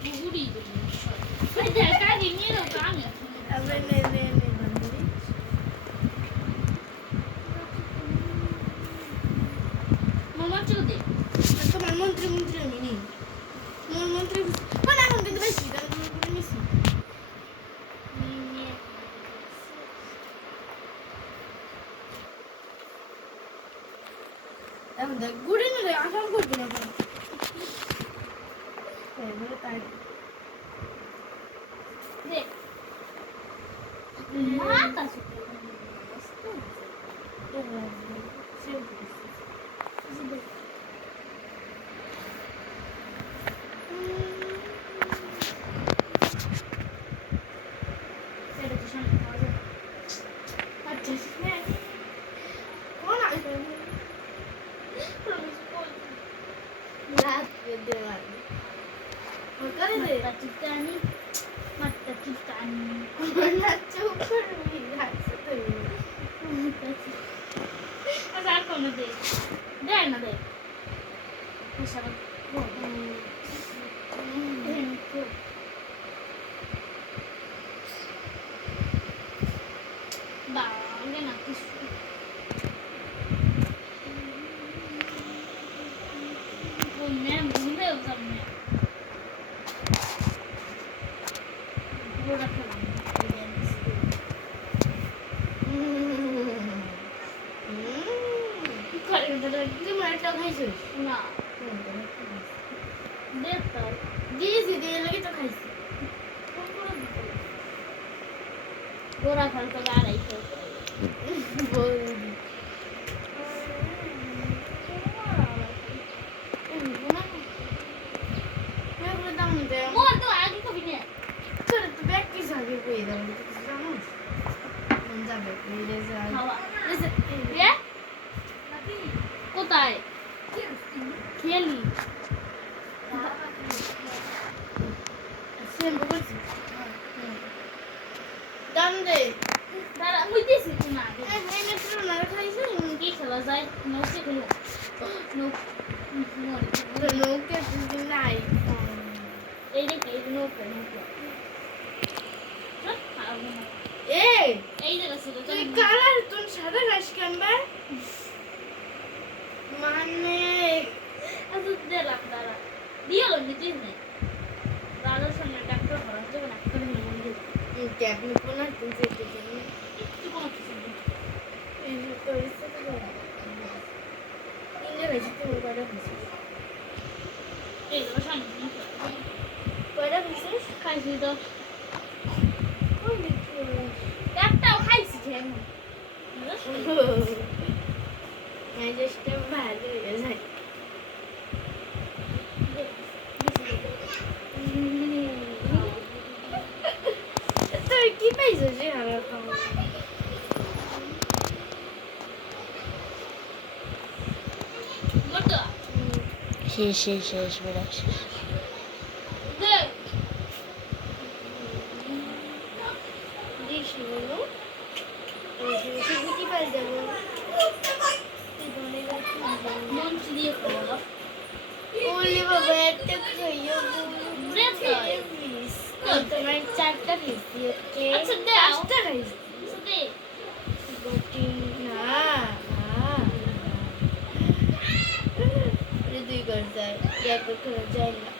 Guguri gitu. Ada kan ini lo kami. Apa nenek banduri? Mama cuci. Teman menteri ini. Menteri. Mana kan kita masih kan kita misi. Em dah gure ni dah asam kau guna kan. Boleh tak? Dek. Mata suka. Mata kita ni. Mana cukur lihat tu. Asal kau nak dek? Dah nak dek. Asal kau. Bang, nak tisu. Punya, punya usapnya. Gua dah kelam. Kau ada Itu mana tak khasis? na? Dek tak. Dia lagi tak khasis. Gora khal ka garai ko. Mor to आगे कभी नहीं. हवा. ये? कोताय. खेली. Dara मुझे सीखना है. की खेला जाए. नो से खेलो. नो. এই যে নো খেলো. এই যে ছিল তো. আজ দে লাগ দাঁড়া. দিয়ে লো নিতে নেই. দাদার সঙ্গে ডাক্তার করা যাবে না. করে নিয়ে বন্ধু. একটু কোনো কিছু নেই. এই তো শান্তি. খাইছি তো. একটাও খাইছি যেমন. কি পাইছো যে হারা খাওয়া মতো শেষ বেড়া শেষ দেখ দিস বলো কি পাই যাবো মঞ্চ দিয়ে খাওয়া. ওলে বাবা একটা খাইও দেখ তোমার চারটা খাইছি ওকে আচ্ছা দাও. পাঁচটা খাইছি দে. গোটি না দুই করে যায় এক করে যায় না